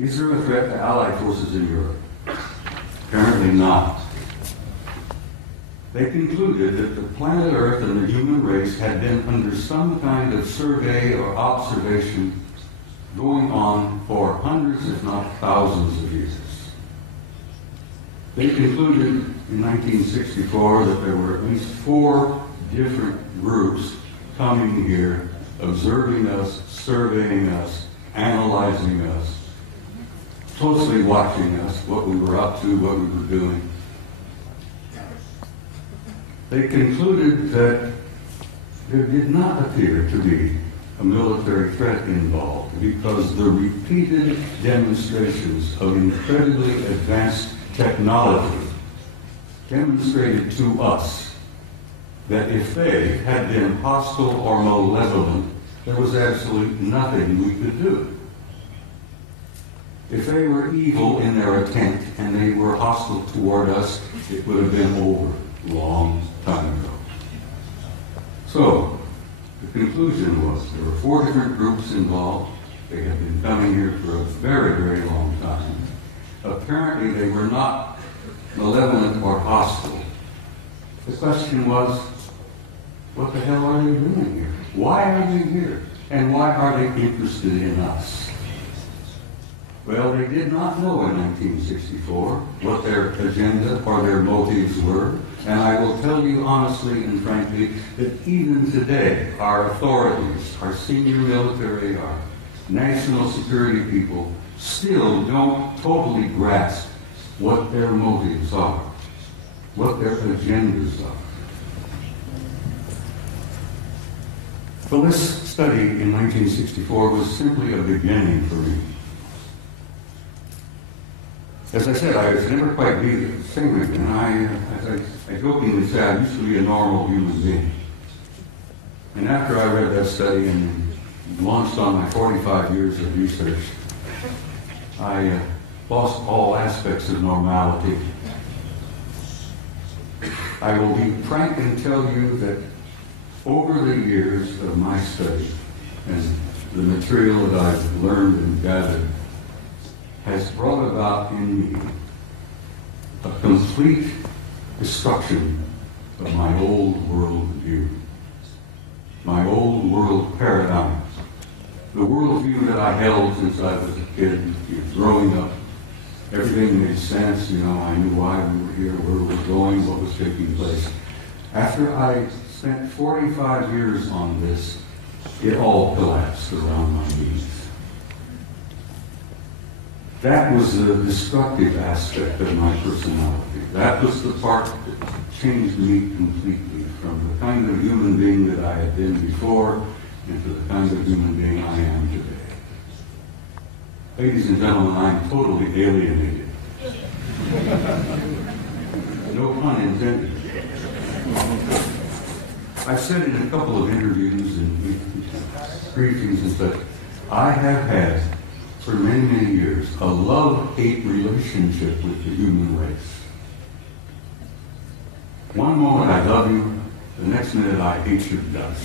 Is there a threat to Allied forces in Europe? Apparently not. They concluded that the planet Earth and the human race had been under some kind of survey or observation going on for hundreds, if not thousands of years. They concluded in 1964 that there were at least 4 different groups coming here, observing us, surveying us, analyzing us, closely watching us, what we were up to, what we were doing. They concluded that there did not appear to be a military threat involved because the repeated demonstrations of incredibly advanced technology demonstrated to us that if they had been hostile or malevolent, there was absolutely nothing we could do. If they were evil in their intent and they were hostile toward us, it would have been over a long time ago. So, the conclusion was there were 4 different groups involved. They had been coming here for a very, very long time. Apparently, they were not malevolent or hostile. The question was, what the hell are they doing here? Why are they here? And why are they interested in us? Well, they did not know in 1964 what their agenda or their motives were. And I will tell you honestly and frankly that even today, our authorities, our senior military, our national security people, still don't totally grasp what their motives are, what their agendas are. Well, this study in 1964 was simply a beginning for me. As I said, I was never quite the same again. As I jokingly say, I used to be a normal human being. And after I read that study and launched on my 45 years of research, I lost all aspects of normality. I will be frank and tell you that over the years of my study and the material that I've learned and gathered has brought about in me a complete destruction of my old world view, my old world paradigm, the world view that I held since I was a kid, growing up. Everything made sense, I knew why we were here, where we were going, what was taking place. After I spent 45 years on this, it all collapsed around my knees. That was the destructive aspect of my personality. That was the part that changed me completely from the kind of human being that I had been before into the kind of human being I am today. Ladies and gentlemen, I'm totally alienated. No pun intended. I've said in a couple of interviews and briefings and such, I have had for many, many years a love-hate relationship with the human race. One moment I love you, the next minute I hate your guts.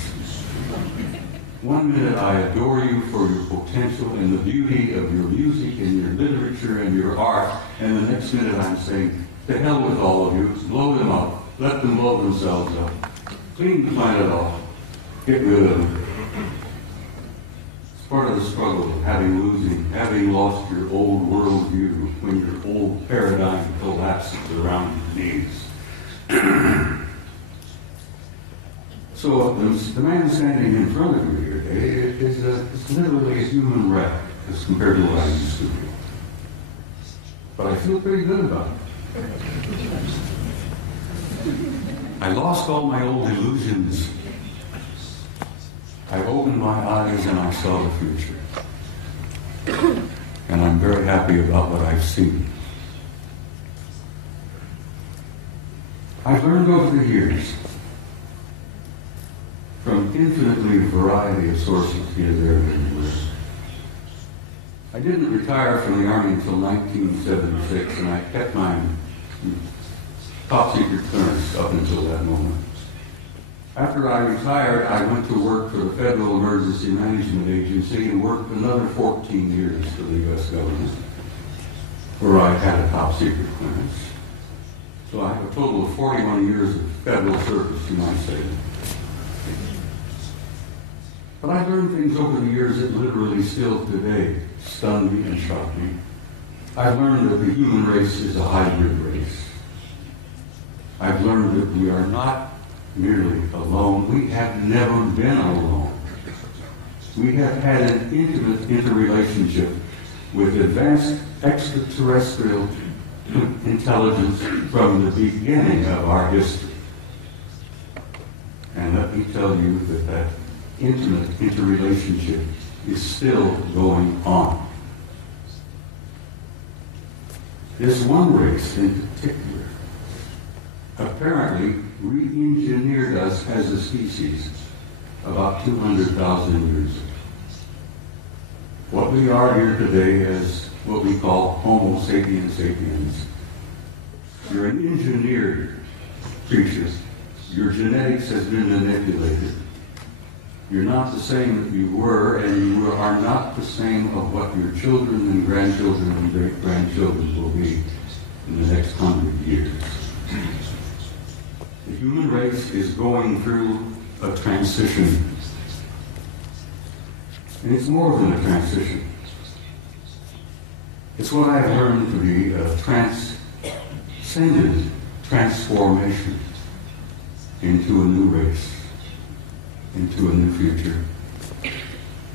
One minute I adore you for your potential and the beauty of your music and your literature and your art, and the next minute I'm saying, to hell with all of you, blow them up, let them blow themselves up, clean the planet off, get rid of them. It's part of the struggle of having lost your old worldview when your old paradigm collapses around your knees. So the man standing in front of you here today is literally a human wreck as compared to what I used to be. But I feel pretty good about it. I lost all my old illusions. I opened my eyes and I saw the future. And I'm very happy about what I've seen. I've learned over the years from infinitely variety of sources here, there, and everywhere. I didn't retire from the Army until 1976, and I kept my top secret clearance up until that moment. After I retired, I went to work for the Federal Emergency Management Agency and worked another 14 years for the U.S. government, where I had a top secret clearance. So I have a total of 41 years of federal service, you might say. But I learned things over the years that literally still today stun me and shock me. I learned that the human race is a hybrid race. I've learned that we are not merely alone. We have never been alone. We have had an intimate interrelationship with advanced extraterrestrial intelligence from the beginning of our history. And let me tell you that that intimate interrelationship is still going on. This one race in particular apparently re-engineered us as a species about 200,000 years ago. What we are here today is what we call Homo sapiens sapiens. You're an engineered creature. Your genetics has been manipulated. You're not the same that you were, and you are not the same of what your children and grandchildren and great-grandchildren will be in the next 100 years. The human race is going through a transition. And it's more than a transition. It's what I've learned to be a transcendent transformation into a new race, into a new future.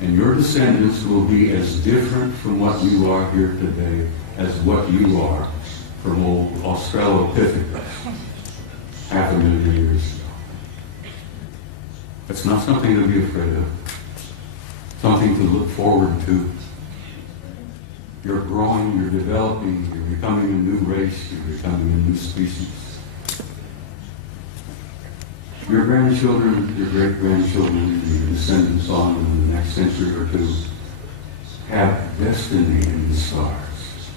And your descendants will be as different from what you are here today as what you are from old Australopithecus 500,000 years ago. It's not something to be afraid of. Something to look forward to. You're growing, you're developing, you're becoming a new race, you're becoming a new species. Your grandchildren, your great-grandchildren, your descendants on in the next century or two have destiny in the stars.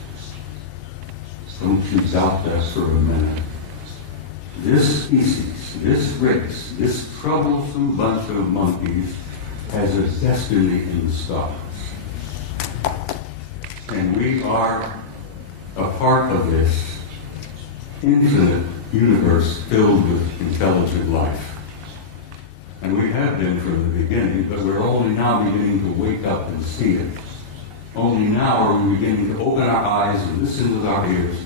Don't you doubt that for a minute. This species, this race, this troublesome bunch of monkeys has a destiny in the stars. And we are a part of this infinite universe filled with intelligent life. And we have been from the beginning, but we're only now beginning to wake up and see it. Only now are we beginning to open our eyes and listen with our ears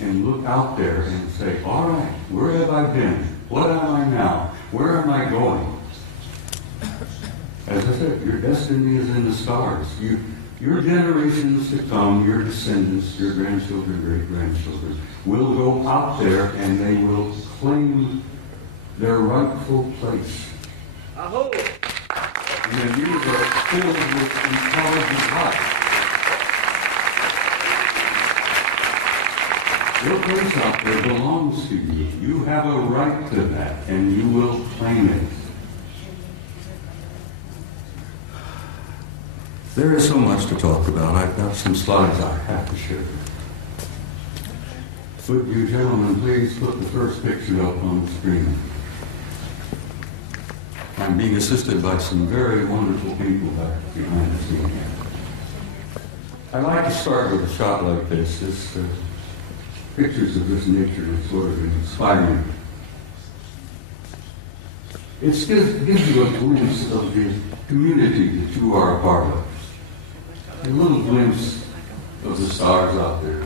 and look out there and say, all right, where have I been? What am I now? Where am I going? As I said, your destiny is in the stars. Your generations to come, your descendants, your grandchildren, great-grandchildren, will go out there and they will claim their rightful place in a universe filled with intelligent life. Your place out there belongs to you. You have a right to that, and you will claim it. There is so much to talk about. I've got some slides I have to share. Would you gentlemen please put the first picture up on the screen? I'm being assisted by some very wonderful people back behind the scene here. I like to start with a shot like this. Pictures of this nature is sort of inspiring. It gives you a glimpse of the community that you are a part of. A little glimpse of the stars out there.